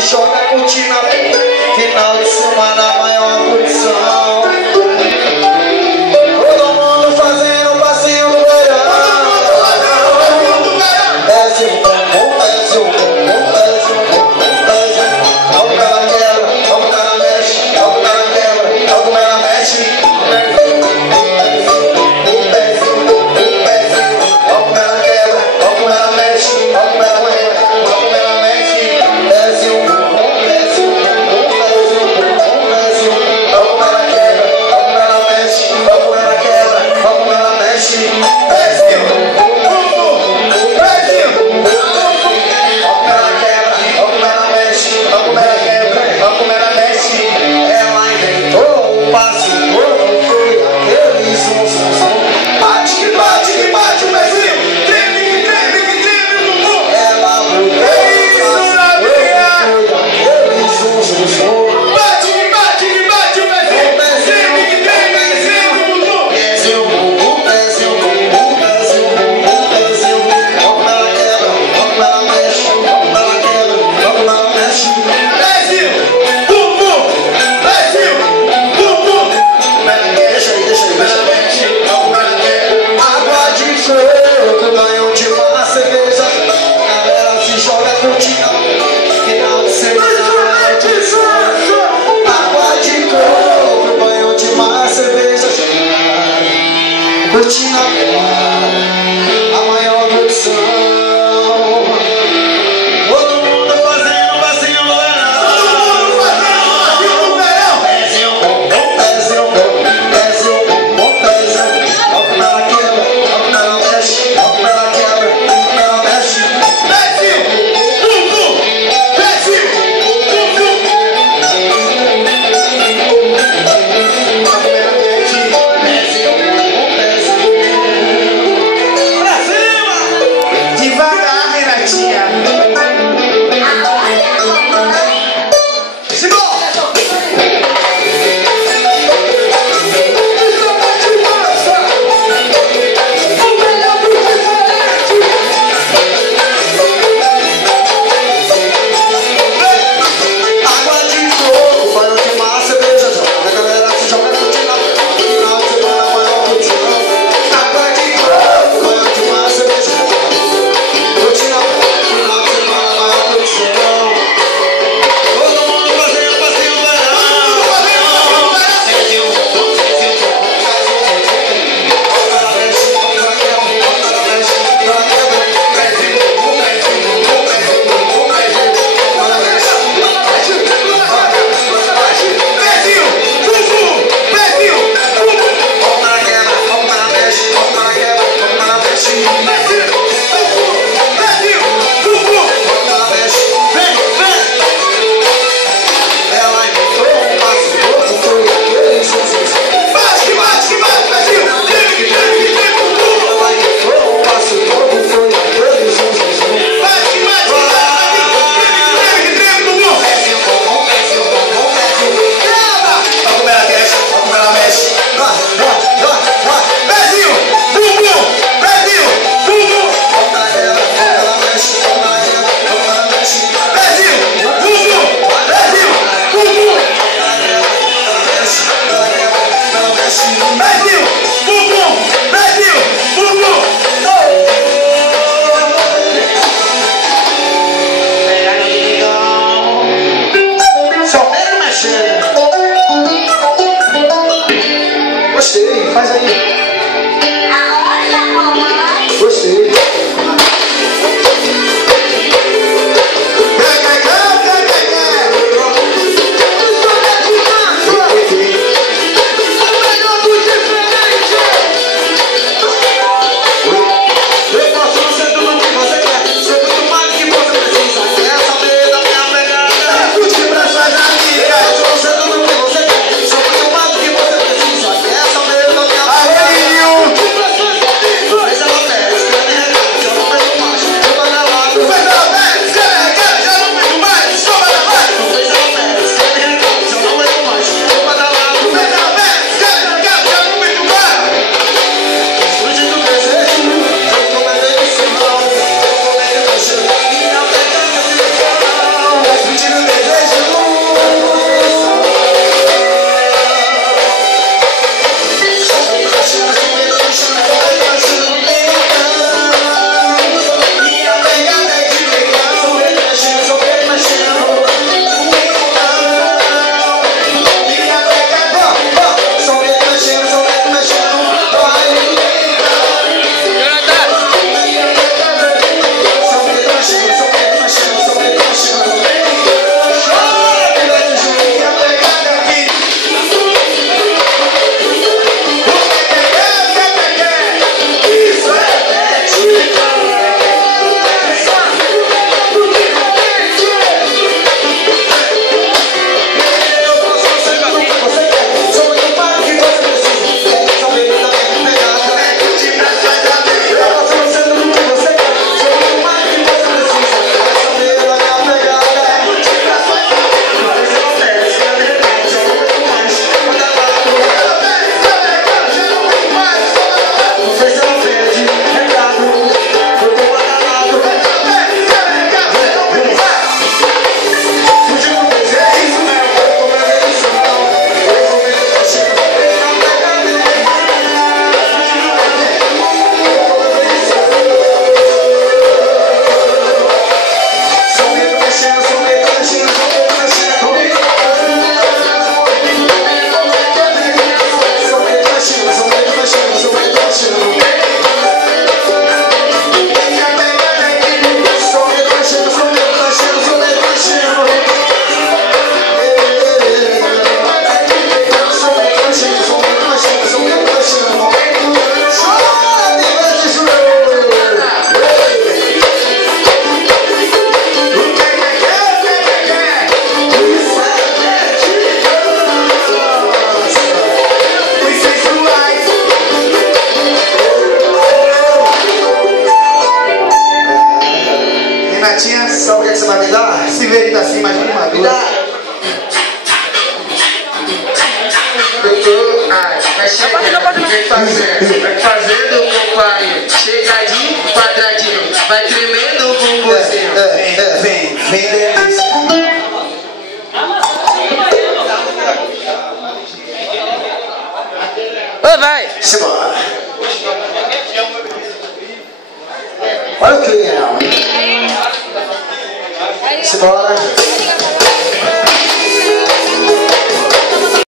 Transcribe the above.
se joga curtindo a vida. Final de semana, maior curtição. Todo mundo fazendo passinho do verão. Desce o bumbum, desce o bumbum, desce o bumbum, desce o bumbum. Olha como ela quebra, olha como ela mexe, olha como ela quebra, olha como ela mexe. Curtindo a maior curtição. Todo mundo fazendo passinho no verão. Todo mundo fazendo passinho no verão. Desce o bumbum, desce o bumbum, desce o bumbum, desce o bumbum. Olha como ela quebra, olha como ela mexe, olha como ela quebra, olha como ela mexe. Desce o bumbum, desce o bumbum. Olha como ela mexe, desce o bumbum. Renatinha, sabe o que é que você vai me dar? se vê assim, mais uma Me dá. Doutor, vai chegando, vai fazendo companhia. Chegadinho, quadradinho, vai tremendo o bumbumzinho. Vem delícia. Ô, vai! Simbora. Olha o clima. Simbora.